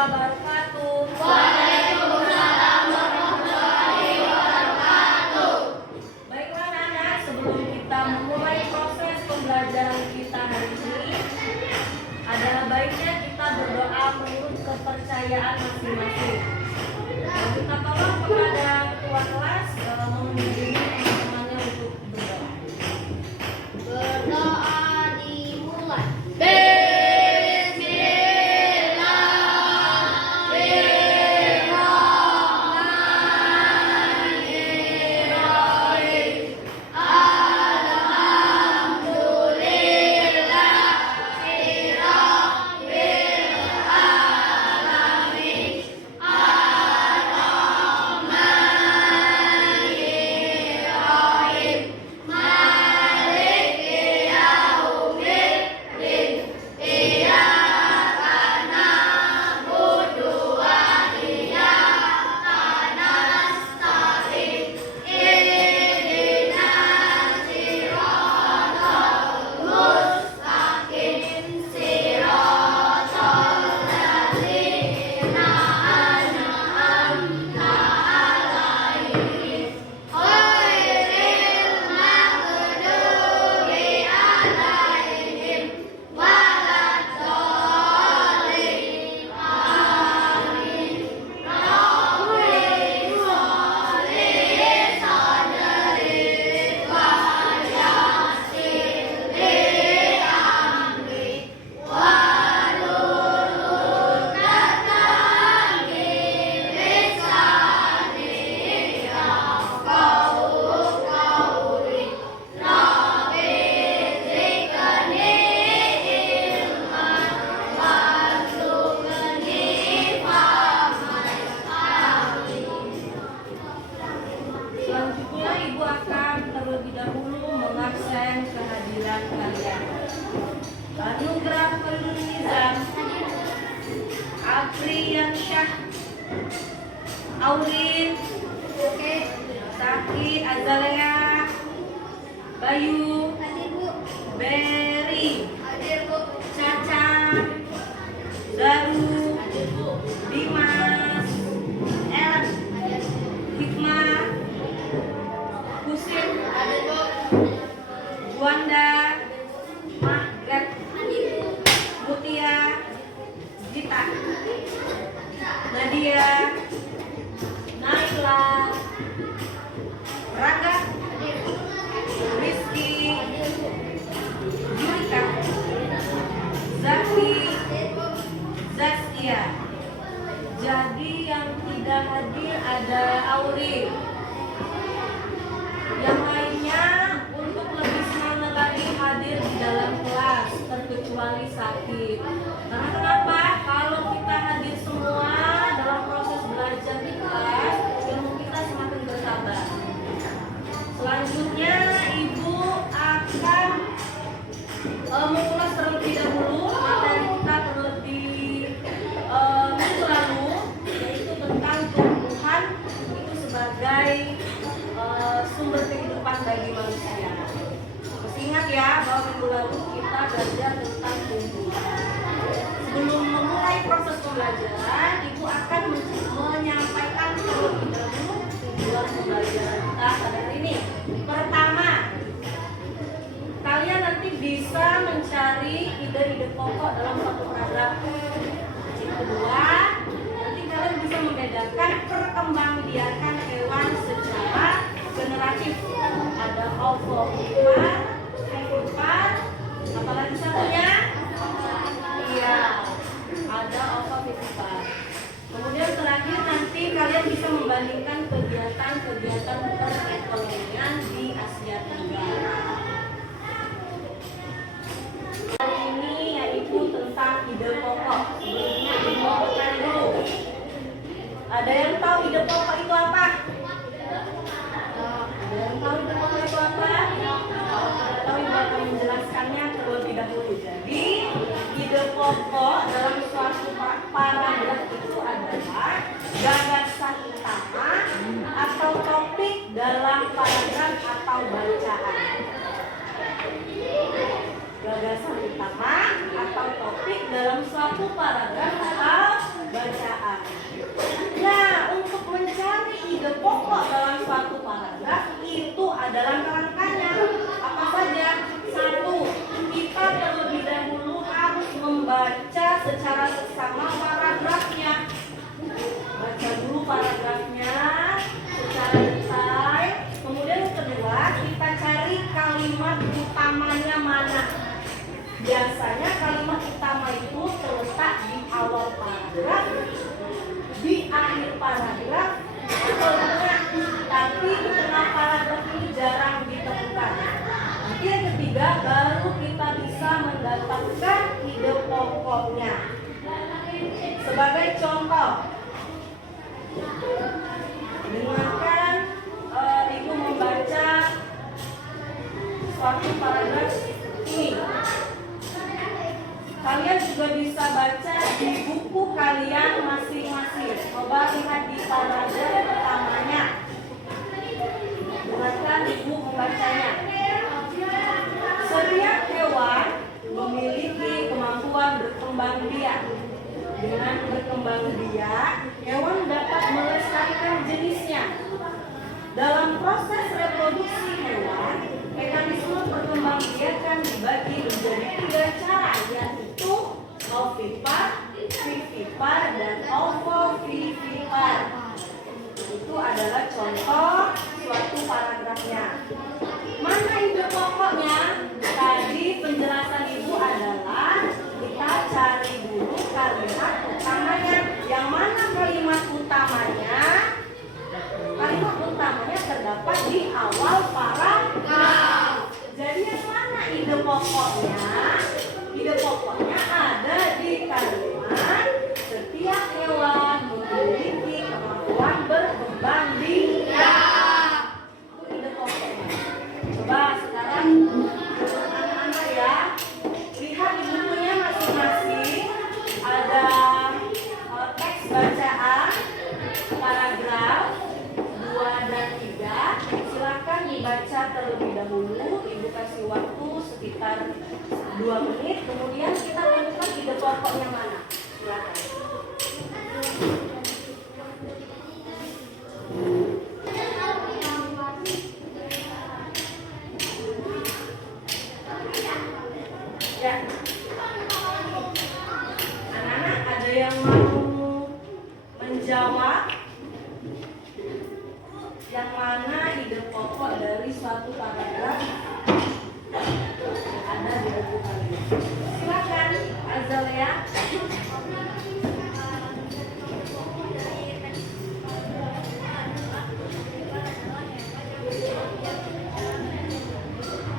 wabarakatuh. Waalaikumsalam warahmatullahi wabarakatuh. Baiklah anak-anak, sebelum kita memulai proses pembelajaran kita hari ini, adalah baiknya kita berdoa menurut kepercayaan masing-masing. Kita tolong kepada ketua kelas mengunjungi teman-temannya untuk berdoa. Berdoa dimulai. Selanjutnya Ibu akan terlebih dahulu mengabsen kehadiran kalian. Anugerah Nizam, Afriyansyah, Aurin, Saki, Azalea, Bayu, Berry, Caca, Zaru, Dimas, Ellen, Hikmah, Husin, Wanda, Margaret, Mutia, Gita, Nadia, Naila, Rangga, Rizky, Yurika, Zaki, Zaskia. Jadi yang tidak hadir ada Auri. Yang lainnya untuk lebih semangat lagi hadir di dalam kelas, terkecuali sakit. Karena kenapa? Kalau kita hadir semua dalam proses belajar di kelas, ilmu kita semakin bertambah. Selanjutnya Ibu akan mengulas terlebih dahulu materi kita terlebih minggu lalu, yaitu tentang tumbuhan itu sebagai sumber kehidupan bagi manusia. Masih ingat ya bahwa minggu lalu kita belajar tentang tumbuhan. Sebelum memulai proses pembelajaran, Ibu akan menyampaikan terlebih dahulu tujuan pembelajaran kita pada hari ini. Pertama, kalian nanti bisa mencari ide-ide pokok dalam satu paragraf. Yang kedua, nanti kalian bisa membedakan perkembangbiakan hewan secara generatif. Ada ovovivipar, vivipar, apalagi satunya? Iya, ada ovovivipar. Kemudian terakhir nanti kalian bisa membandingkan kegiatan-kegiatan perekonomian di Asia Tenggara. Hari ini yaitu tentang ide pokok. Sebelumnya Ibu bertanya dulu. Ada yang tahu ide pokok itu apa? Ada yang tahu ide pokok itu apa? Tahu Ibu akan menjelaskannya terlebih dahulu. Jadi ide pokok dalam suatu paragraf itu adalah gagasan utama atau topik dalam paragraf atau bacaan. Gagasan utama atau topik dalam suatu paragraf atau bacaan. Nah, untuk mencari ide pokok dalam suatu paragraf itu ada langkah-langkahnya. Apa saja? Satu, kita terlebih dahulu harus membaca secara seksama paragrafnya. Baca dulu paragrafnya secara detail. Kemudian yang kedua, kita cari kalimat utamanya mana. Biasanya kalimat utama itu terletak di awal paragraf, di akhir paragraf, atau di tengah. Tapi di tengah paragraf ini jarang ditemukan. Nanti yang ketiga, baru kita bisa mendapatkan ide pokoknya. Sebagai contoh, dengarkan ibu membaca suatu paragraf ini. Kalian juga bisa baca di buku kalian masing-masing. Coba lihat di paragraf pertamanya. Dengarkan ibu membacanya. Setiap hewan memiliki kemampuan berkembang biak. Dengan berkembang biak, hewan dapat melestarikan jenisnya. Dalam proses reproduksi hewan, mekanisme perkembangbiakan dibagi menjadi 3 cara, yaitu ovipar, vivipar, dan ovovivipar. Itu adalah contoh suatu paragrafnya. Mana ide pokoknya? Tadi penjelasan ibu adalah kita cari dulu kalimat utamanya. Yang mana kalimat utamanya? Kalimat utamanya terdapat di awal paragraf. Jadi yang mana ide pokoknya? Ide pokoknya ada di kalimat setiap hewan memiliki kemampuan berkembang biak. Itu ide pokoknya. Coba sekarang anak-anak ya, lihat di bukunya masing-masing ada teks bacaan paragraf 2 dan 3. Silakan dibaca terlebih dahulu. Ibu kasih waktu sekitar 2 menit. Kemudian kita temukan ide pokoknya mana. Silakan. Ya. Anak-anak ada yang mau menjawab? Yang mana ide pokok dari suatu paragraf ada di buku kalian? Silakan, Azalea.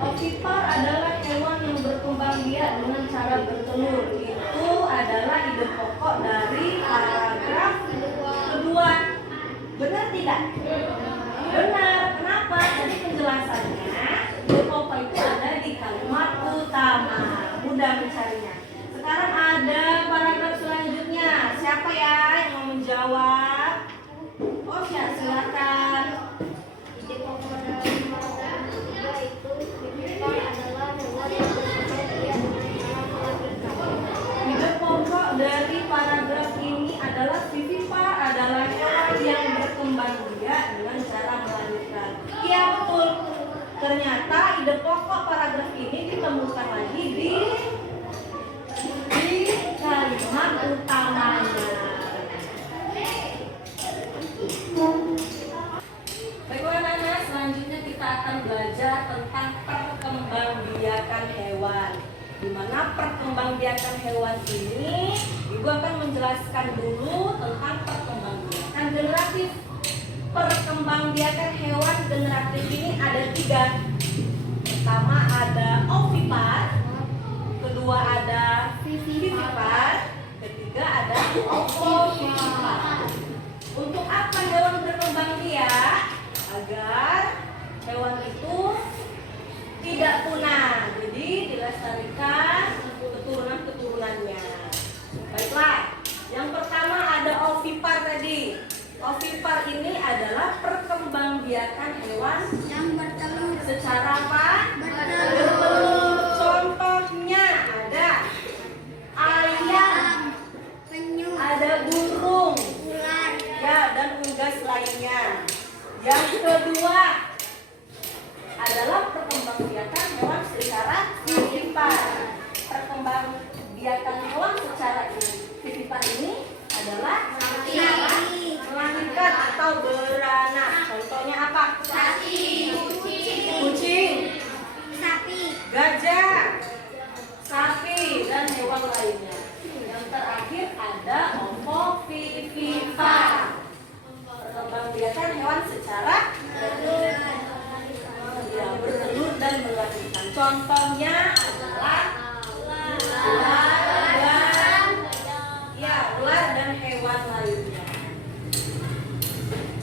Ovipar adalah hewan yang berkembang biak dengan cara bertelur. Itu adalah ide pokok dari paragraf kedua. Benar tidak? Benar. Kenapa? Jadi penjelasannya ide pokok itu ada di kalimat utama. Mudah mencarinya. Sekarang ada paragraf selanjutnya. Siapa ya yang mau menjawab? Oh ya, silakan. Ide pokok dari paragraf ketiga itu vivipar adalah hewan yang berkembang biak dengan cara melahirkan. Ide pokok dari paragraf ini adalah vivipar adalah hewan yang berkembang biak dengan cara melahirkan. Iya betul. Ternyata ide pokok paragraf ini ditemukan lagi di kalimat utamanya. Baiklah anak-anak, selanjutnya kita akan belajar tentang perkembangbiakan hewan. Di mana perkembangbiakan hewan ini, Ibu akan menjelaskan dulu tentang perkembangbiakan generatif. Perkembangbiakan hewan generatif ini ada 3. Pertama ada ovipar, kedua ada vivipar, ketiga ada ovovivipar. Untuk apa hewan berkembang biak? Agar hewan itu tidak punah, jadi dilestarikan keturunan-keturunannya. Baiklah, yang pertama ada ovipar tadi. Ovipar ini adalah perkembangbiakan hewan Yang bertelur. secara apa? Bertelur. Contohnya ada ayam, Penyu. ada burung. lainnya. Yang kedua adalah perkembangbiakan hewan secara vivipar. Perkembangbiakan hewan secara vivipar ini adalah melahirkan atau beranak. Contohnya apa? Sapi, Kucing, sapi, gajah, sapi, dan hewan lainnya. Yang terakhir ada ovovivipar. Perkembangbiakan hewan secara bertelur dan melahirkan. Contohnya adalah ular dan hewan lainnya.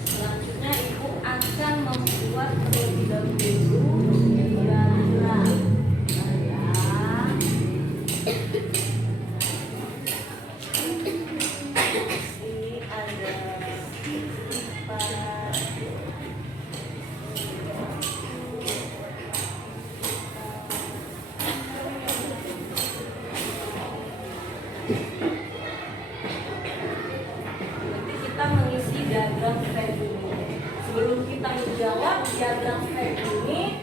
Selanjutnya ibu akan membuat terlebih dahulu kira-kira kita mengisi diagram Venn ini. Sebelum kita menjawab diagram Venn ini,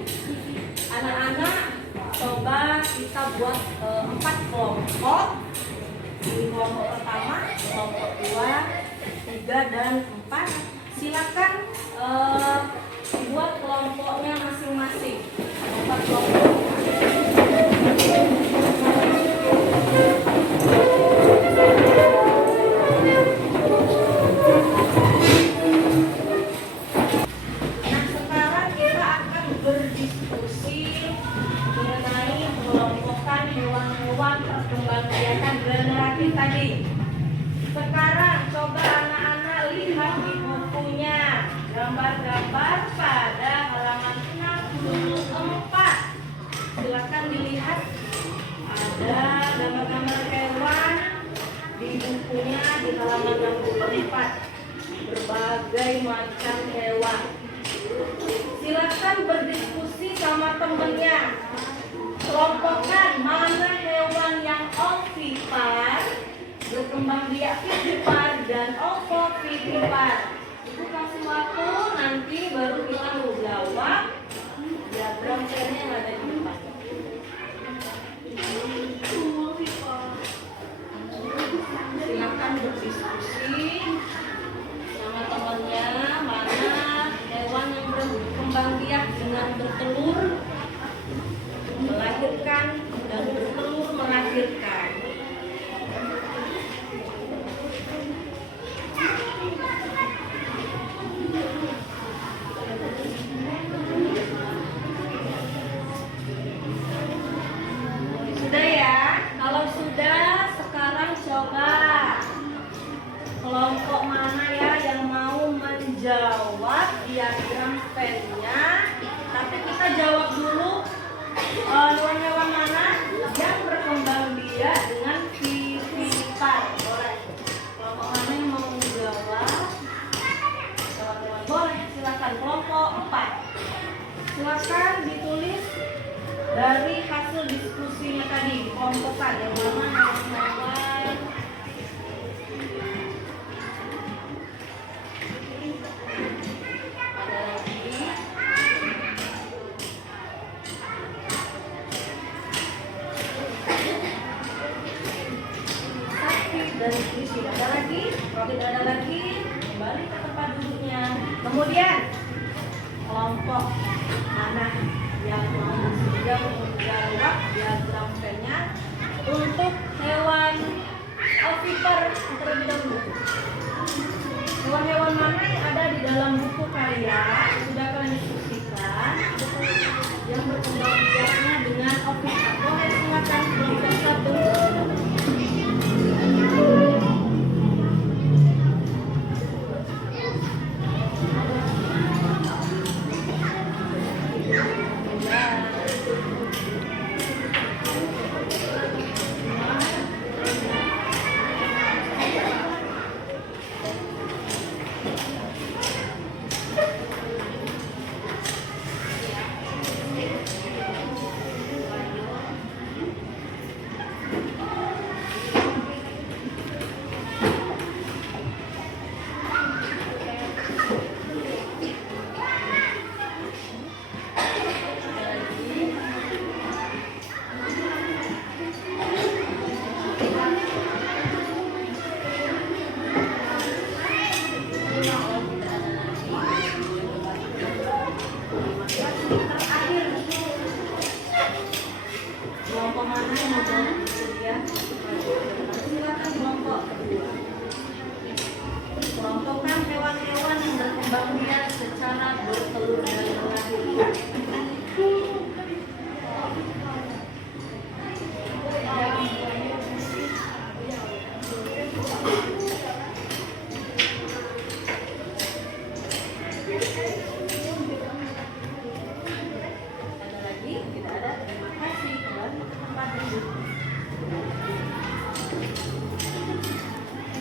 anak-anak coba kita buat 4 kelompok. Ini kelompok pertama, kelompok 2, 3, dan 4. Silakan buat kelompoknya masing-masing. 4 kelompok. Berdiskusi mengenai kelompokan hewan-hewan perkembangbiakan generasi tadi. Sekarang coba anak-anak lihat di bukunya gambar-gambar pada halaman 64. Silakan dilihat, ada gambar-gambar hewan di bukunya di halaman 64. Berbagai macam hewan. Silakan berdiskusi sama temennya. Kelompokkan mana hewan yang ovipar, berkembang biak vivipar, dan ovovivipar. Ibu kasih waktu, nanti baru kita menjawab diagram Venn yang ada di depan. Silakan berdiskusi sama temannya mana hewan yang berkembang biak dengan bertelur, melahirkan, dan bertelur melahirkan. Sudah ya? Kalau sudah, sekarang coba kelompok mana ya yang mau menjawab diagram Venn-nya. Tapi kita jawab dulu hewan-hewan mana yang berkembang biak dengan vivipar. Boleh. Kelompok mana yang mau menjawab? Hewan-hewan boleh, silakan. Kelompok 4. Silakan ditulis dari hasil diskusinya tadi, kelompokkan yang mana hewan-hewan. Dan ini tidak ada lagi, kalau tidak ada lagi, kembali ke tempat duduknya. Kemudian kelompok mana yang mau sudah menjawab diagram Venn-nya untuk hewan ovipar terlebih dahulu. Hewan-hewan mana yang ada di dalam buku karya sudah kalian diskusikan yang berkembang biaknya dengan ovipar. Boleh silakan kelompok 1.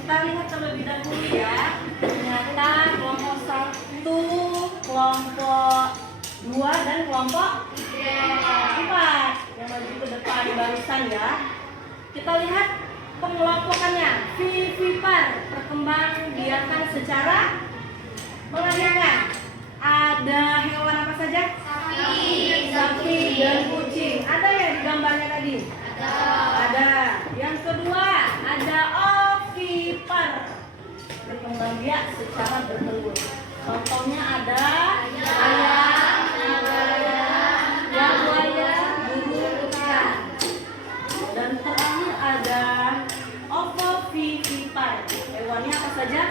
kita lihat terlebih dahulu ya. Ternyata kelompok 1, kelompok 2, dan kelompok 4 yang maju ke depan barusan ya. Kita lihat pengelompokannya. Vivipar, perkembangbiakan secara melahirkan. Ada hewan apa saja? Sapi dan kucing. Ada ya di gambarnya tadi? Ada. Yang kedua, ada ovipar, berkembangbiak secara bertelur. Contohnya ada ayam, buaya, burung, ikan. Dan terakhir ada ovovivipar. Hewannya apa saja?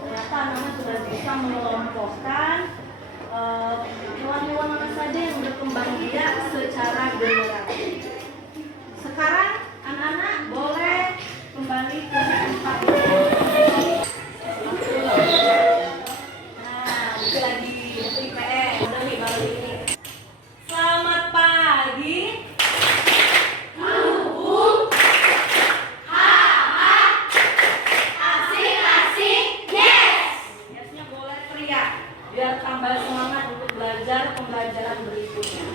Ternyata anak-anak sudah bisa mengelompokkan hewan-hewan mana saja yang berkembang biak secara generasi. Sekarang anak-anak boleh kembali ke tempat. Nah, itu lagi itu IPS. Udah nih baru ini. Selamat pagi. Yesnya boleh teriak biar tambah semangat untuk belajar pembelajaran berikutnya.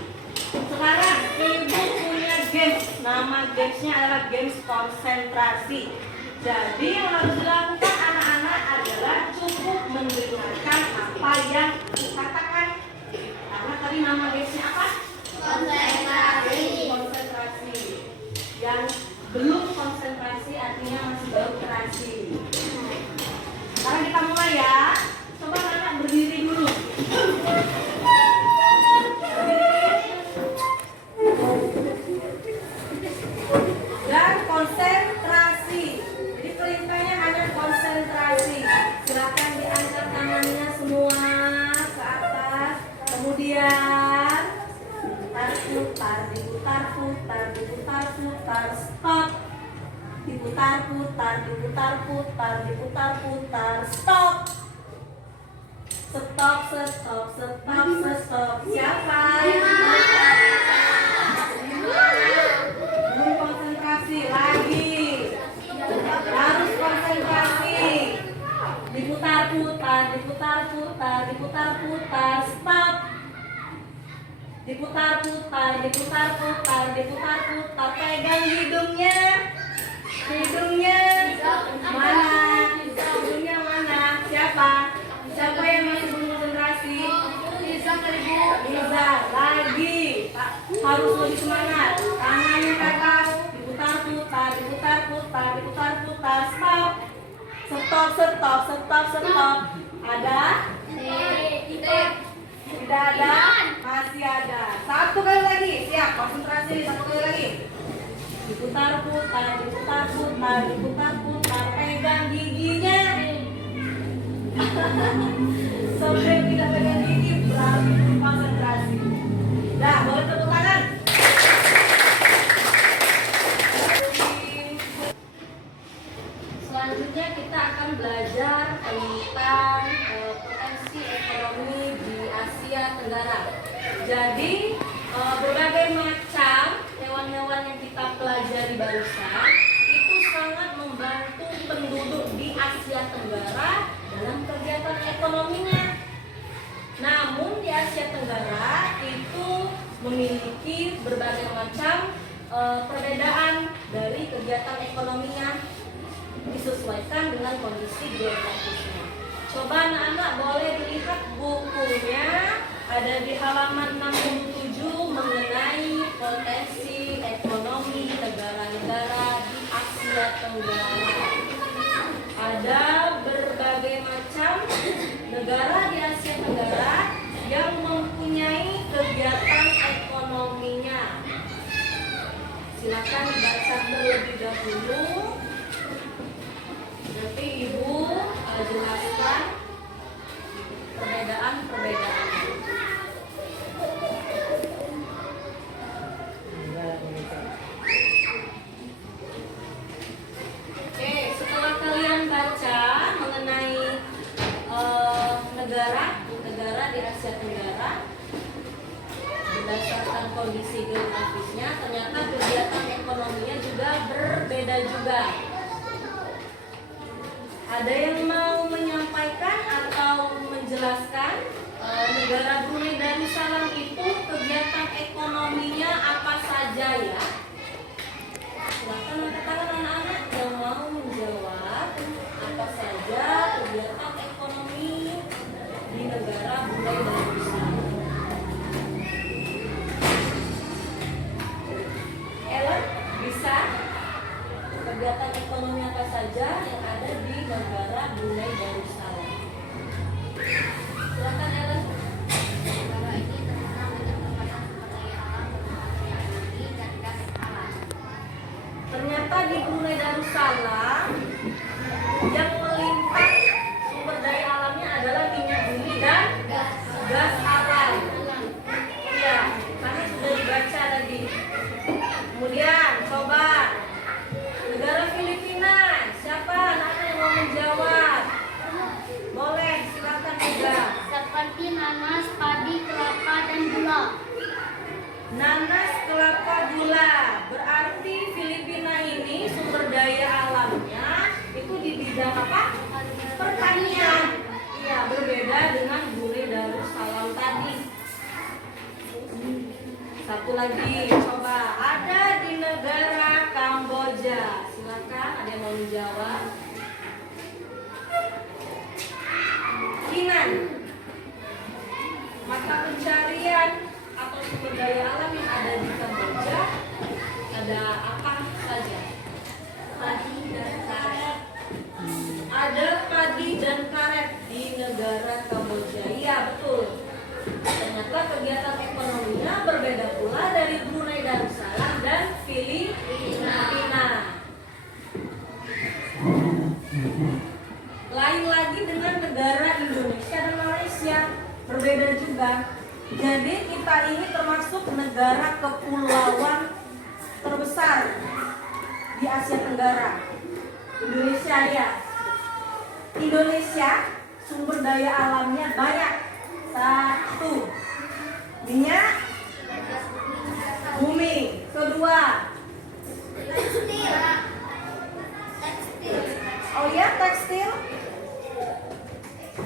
Sekarang ibu punya games. Nama gamesnya adalah games konsentrasi. Jadi yang harus dilakukan anak-anak adalah cukup mendengarkan apa yang dikatakan. Karena tadi nama gamesnya apa? Konsentrasi. Yang belum konsentrasi artinya masih baru terasi. Sekarang kita mulai ya. Coba anak berdiri dulu. Dan konsentrasi. Jadi perintahnya hanya konsentrasi. Silakan diangkat tangannya semua ke atas. Kemudian diputar-putar, stop. Diputar-putar, stop. Stop. Siapa yang belum konsentrasi lagi? Harus konsentrasi. Diputar-putar, stop. Diputar-putar, pegang hidungnya. Mana? Siapa yang masih belum konsentrasi? Liza, lagi. Harus lebih semangat. Tangannya ke atas. Diputar-putar, stop. Ada? Tidak ada? Masih ada. Satu kali lagi. Siap, konsentrasi. Satu kali lagi. Diputar-putar, pegang giginya. Sampai tidak pegang gigi berarti konsentrasi. Dah, boleh tepuk tangan. Selanjutnya kita akan belajar tentang potensi ekonomi di Asia Tenggara. Jadi berbagai macam hewan-hewan yang kita pelajari barusan itu sangat membantu penduduk di Asia Tenggara dalam kegiatan ekonominya. Namun di Asia Tenggara itu memiliki berbagai macam perbedaan dari kegiatan ekonominya disesuaikan dengan kondisi geografisnya. Coba anak-anak boleh dilihat bukunya, ada di halaman 67 mengenai potensi ekonomi negara-negara di Asia Tenggara. Ada berbagai macam negara di Asia Tenggara yang mempunyai kegiatan ekonominya. Silakan dibaca terlebih dahulu. Nanti Ibu jelaskan perbedaan-perbedaannya. Oke, setelah kalian baca mengenai negara di Asia Tenggara berdasarkan kondisi geografisnya, ternyata kegiatan juga. Ada yang mau menyampaikan atau menjelaskan negara Brunei Darussalam itu kegiatan ekonominya apa saja ya? Silakan angkat tangan anak-anak yang mau menjawab apa saja kegiatan ekonomi di negara Brunei Darussalam. Ellen, bisa? Kegiatan ekonomi apa saja yang ada di negara Brunei Darussalam? Silakan Ellen. Negara ini terkenal dengan berbagai sumber daya alam seperti energi dan gas alam. Ternyata di Brunei Darussalam yang melimpah sumber daya alamnya adalah minyak bumi dan gas alam. Iya, karena sudah dibaca tadi. Kemudian coba negara Filipina, siapa anak-anak yang mau menjawab? Boleh, silakan juga. Seperti nanas, padi, kelapa, dan gula. Nanas, kelapa, gula. Berarti Filipina ini sumber daya alamnya itu di bidang apa? Pertanian. Iya, berbeda dengan Brunei Darussalam tadi. Satu lagi, coba ada di negara Kamboja. Silakan, ada yang mau menjawab? Kinan, mata pencarian atau sumber daya alam yang ada di Kamboja ada apa saja? Padi dan karet. Ada padi dan karet di negara Kamboja. Iya, betul. Ternyata kegiatan ekonominya berbeda pula dari Brunei Darussalam dan Filipina. Lain lagi dengan negara Indonesia dan Malaysia, berbeda juga. Jadi kita ini termasuk negara kepulauan terbesar di Asia Tenggara. Indonesia ya. Indonesia sumber daya alamnya banyak. Satu, minyak bumi. Kedua, Tekstil. oh ya, tekstil,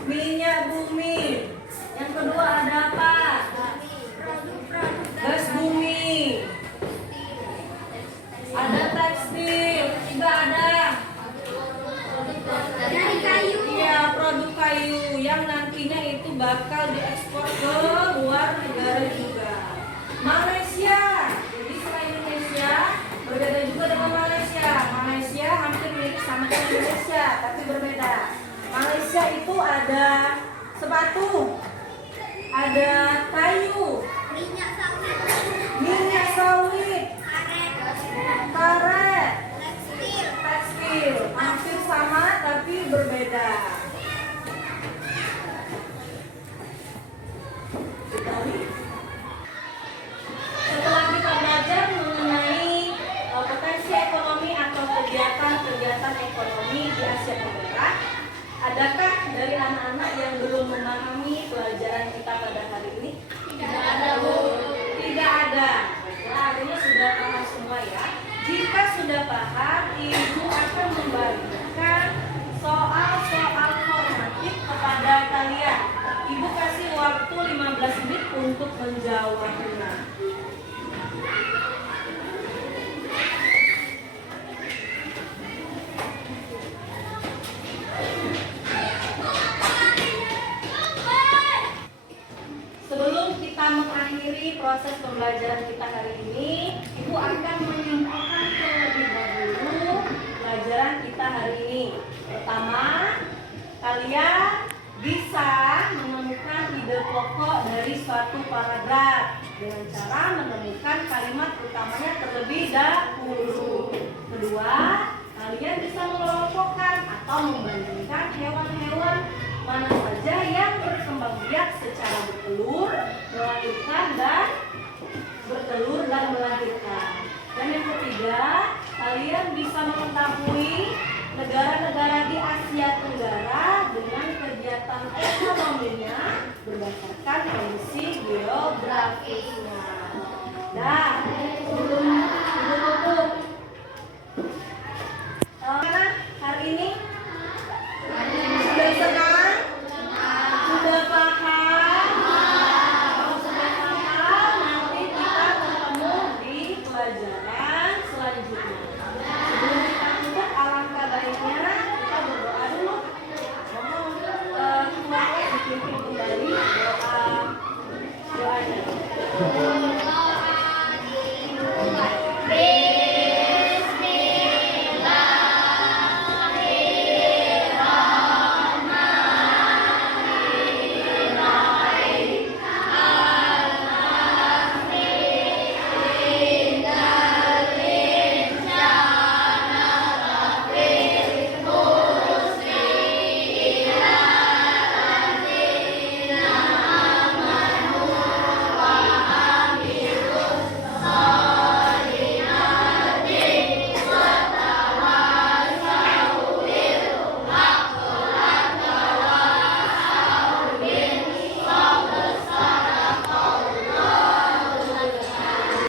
minyak bumi. Yang kedua ada apa? Gas bumi. Ada tekstil. Ketiga ada Dari kayu. iya, produk kayu yang nantinya itu bakal diekspor ke luar negara juga. Malaysia. Jadi selain Indonesia, berbeda juga dengan Malaysia. Malaysia hampir mirip sama dengan Indonesia, tapi berbeda. Malaysia itu ada sepatu, ada kayu, Minyak sawit. minyak sawit, karet, tekstil, hampir sama tapi berbeda. Setelah kita belajar mengenai potensi ekonomi atau kegiatan-kegiatan ekonomi di Asia Tenggara, adakah dari anak-anak yang belum memahami pelajaran kita pada hari ini? Tidak ada, Bu. Tidak ada. Baiklah, artinya sudah paham semua ya. Jika sudah paham, Ibu akan membagikan soal-soal formatif kepada kalian. Ibu kasih waktu 15 menit untuk menjawabnya. Sebelum kita mengakhiri proses pembelajaran kita hari ini, Ibu akan menyimpulkan terlebih dahulu pelajaran kita hari ini. Pertama, kalian bisa menemukan ide pokok dari suatu paragraf dengan cara menemukan kalimat utamanya terlebih dahulu. Kedua, kalian bisa mengelompokkan atau membandingkan hewan-hewan mana saja yang berkembang biak secara bertelur, melahirkan. Dan yang ketiga, kalian bisa mengetahui negara-negara di Asia Tenggara dengan kegiatan ekonominya berdasarkan kondisi geografisnya. Dan sebelum